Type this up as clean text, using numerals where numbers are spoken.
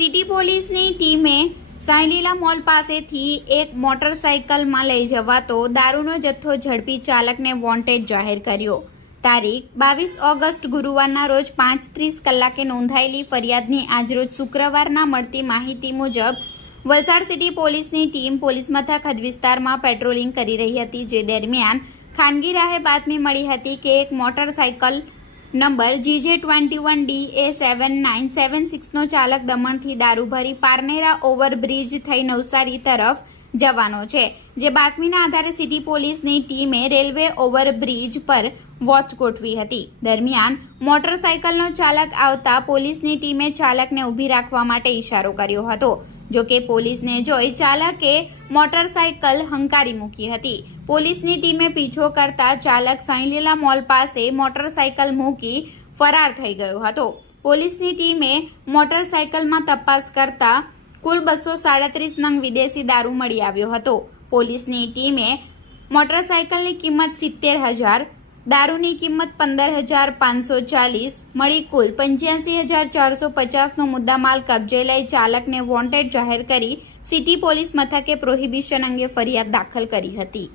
City પોલીસની ટીમે સાંઈલીલા mall પાસેથી એક મોટરસાઇકલમાં લઈ જવાતો દારૂનો જથ્થો ઝડપી ચાલકને વોન્ટેડ જાહેર કર્યો। તારીખ 22 ઓગસ્ટ ગુરુવારના રોજ 5:30 કલાકે નોંધાયેલી ફરિયાદની આજરોજ શુક્રવારના મળતી માહિતી મુજબ વલસાડ સિટી પોલીસની ટીમ પોલીસ મથક હદ વિસ્તારમાં પેટ્રોલિંગ કરી રહી હતી, જે દરમિયાન ખાનગી રાહે બાતમી મળી હતી કે એક મોટરસાઇકલ નંબર GJ21DA7976 નો ચાલક દમણથી દારૂ ભરી પારનેરા ઓવરબ્રિજ થઈ નવસારી તરફ જવાનો છે, જે બાતમીના આધારે સિટી પોલીસની ટીમે રેલવે ઓવરબ્રિજ પર વોચ ગોઠવી હતી। દરમિયાન મોટરસાઇકલનો ચાલક આવતા પોલીસની ટીમે ચાલકને ઊભી રાખવા માટે ઇશારો કર્યો હતો, જો કે પોલીસને જોઈ ચાલકે મોટરસાઇકલ હંકારી મૂકી હતી। પોલીસની ટીમે પીછો કરતા ચાલક સાંઈલીલા મોલ પાસે મોટરસાઇકલ મૂકી ફરાર થઈ ગયો હતો। પોલીસની ટીમે મોટરસાઇકલમાં તપાસ કરતા કુલ 237 નંગ વિદેશી દારૂ મળી આવ્યો હતો। પોલીસની ટીમે મોટરસાઇકલની કિંમત 70,000, દારૂની કિંમત 15,540 મળી કુલ 85,450નો મુદ્દામાલ કબજે લઈ ચાલકને વોન્ટેડ જાહેર કરી સિટી પોલીસ મથકે પ્રોહિબિશન અંગે ફરિયાદ દાખલ કરી હતી।